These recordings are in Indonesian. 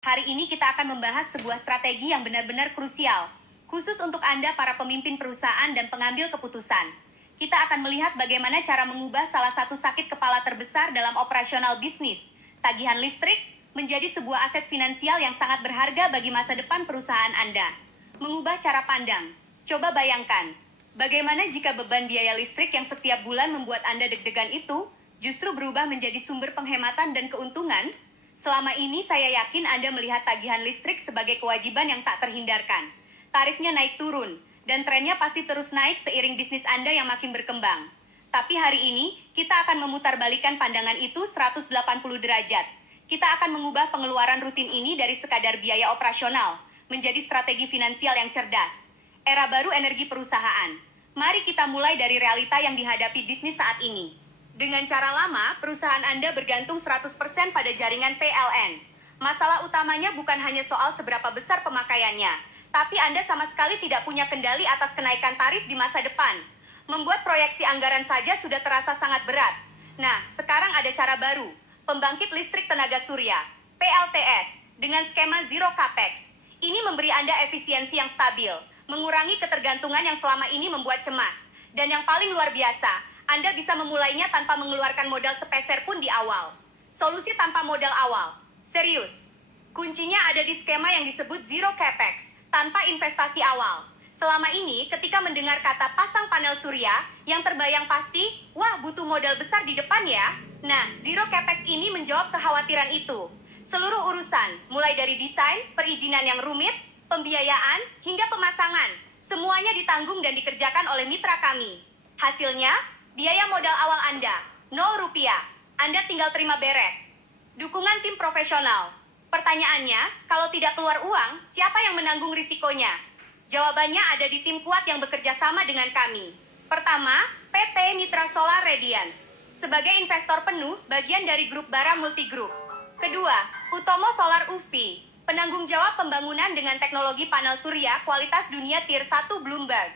Hari ini kita akan membahas sebuah strategi yang benar-benar krusial, khusus untuk Anda para pemimpin perusahaan dan pengambil keputusan. Kita akan melihat bagaimana cara mengubah salah satu sakit kepala terbesar dalam operasional bisnis, tagihan listrik, menjadi sebuah aset finansial yang sangat berharga bagi masa depan perusahaan Anda. Mengubah cara pandang. Coba bayangkan, bagaimana jika beban biaya listrik yang setiap bulan membuat Anda deg-degan itu, justru berubah menjadi sumber penghematan dan keuntungan? Selama ini saya yakin Anda melihat tagihan listrik sebagai kewajiban yang tak terhindarkan. Tarifnya naik turun, dan trennya pasti terus naik seiring bisnis Anda yang makin berkembang. Tapi hari ini, kita akan memutarbalikkan pandangan itu 180 derajat. Kita akan mengubah pengeluaran rutin ini dari sekadar biaya operasional, menjadi strategi finansial yang cerdas. Era baru energi perusahaan. Mari kita mulai dari realita yang dihadapi bisnis saat ini. Dengan cara lama, perusahaan Anda bergantung 100% pada jaringan PLN. Masalah utamanya bukan hanya soal seberapa besar pemakaiannya, tapi Anda sama sekali tidak punya kendali atas kenaikan tarif di masa depan. Membuat proyeksi anggaran saja sudah terasa sangat berat. Nah, sekarang ada cara baru, pembangkit listrik tenaga surya, PLTS, dengan skema Zero Capex. Ini memberi Anda efisiensi yang stabil, mengurangi ketergantungan yang selama ini membuat cemas. Dan yang paling luar biasa, Anda bisa memulainya tanpa mengeluarkan modal sepeser pun di awal. Solusi tanpa modal awal. Serius. Kuncinya ada di skema yang disebut Zero Capex, tanpa investasi awal. Selama ini, ketika mendengar kata pasang panel surya, yang terbayang pasti, wah butuh modal besar di depan ya. Nah, Zero Capex ini menjawab kekhawatiran itu. Seluruh urusan, mulai dari desain, perizinan yang rumit, pembiayaan, hingga pemasangan, semuanya ditanggung dan dikerjakan oleh mitra kami. Hasilnya, biaya modal awal Anda, 0 rupiah. Anda tinggal terima beres. Dukungan tim profesional. Pertanyaannya, kalau tidak keluar uang, siapa yang menanggung risikonya? Jawabannya ada di tim kuat yang bekerja sama dengan kami. Pertama, PT Mitra Solar Radiance. Sebagai investor penuh, bagian dari grup Bara Multigroup. Kedua, Utomo Solar UV. Penanggung jawab pembangunan dengan teknologi panel surya kualitas dunia Tier 1 Bloomberg.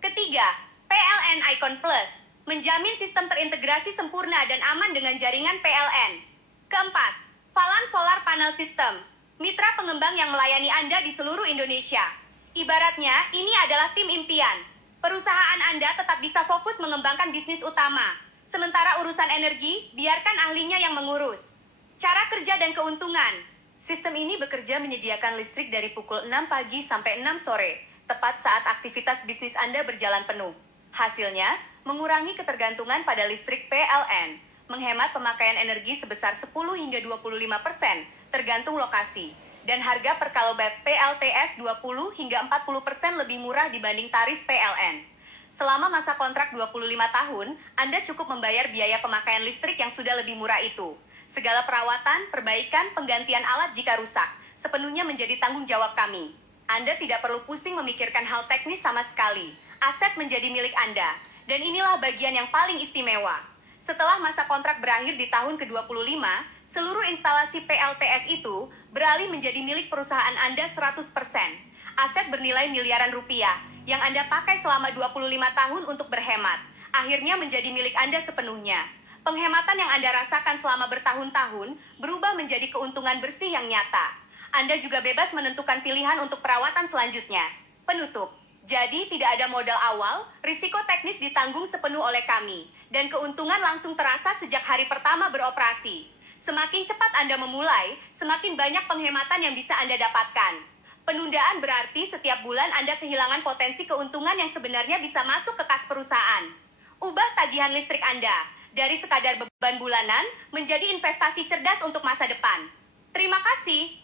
Ketiga, PLN Icon Plus. Menjamin sistem terintegrasi sempurna dan aman dengan jaringan PLN. Keempat, Falan Solar Panel System. Mitra pengembang yang melayani Anda di seluruh Indonesia. Ibaratnya, ini adalah tim impian. Perusahaan Anda tetap bisa fokus mengembangkan bisnis utama. Sementara urusan energi, biarkan ahlinya yang mengurus. Cara kerja dan keuntungan. Sistem ini bekerja menyediakan listrik dari pukul 6 pagi sampai 6 sore, tepat saat aktivitas bisnis Anda berjalan penuh. Hasilnya, mengurangi ketergantungan pada listrik PLN, menghemat pemakaian energi sebesar 10 hingga 25%, tergantung lokasi, dan harga per kilowatt PLTS 20 hingga 40% lebih murah dibanding tarif PLN. Selama masa kontrak 25 tahun, Anda cukup membayar biaya pemakaian listrik yang sudah lebih murah itu. Segala perawatan, perbaikan, penggantian alat jika rusak, sepenuhnya menjadi tanggung jawab kami. Anda tidak perlu pusing memikirkan hal teknis sama sekali. Aset menjadi milik Anda. Dan inilah bagian yang paling istimewa. Setelah masa kontrak berakhir di tahun ke-25, seluruh instalasi PLTS itu beralih menjadi milik perusahaan Anda 100%. Aset bernilai miliaran rupiah yang Anda pakai selama 25 tahun untuk berhemat, akhirnya menjadi milik Anda sepenuhnya. Penghematan yang Anda rasakan selama bertahun-tahun berubah menjadi keuntungan bersih yang nyata. Anda juga bebas menentukan pilihan untuk perawatan selanjutnya. Penutup. Jadi tidak ada modal awal, risiko teknis ditanggung sepenuh oleh kami, dan keuntungan langsung terasa sejak hari pertama beroperasi. Semakin cepat Anda memulai, semakin banyak penghematan yang bisa Anda dapatkan. Penundaan berarti setiap bulan Anda kehilangan potensi keuntungan yang sebenarnya bisa masuk ke kas perusahaan. Ubah tagihan listrik Anda dari sekadar beban bulanan menjadi investasi cerdas untuk masa depan. Terima kasih.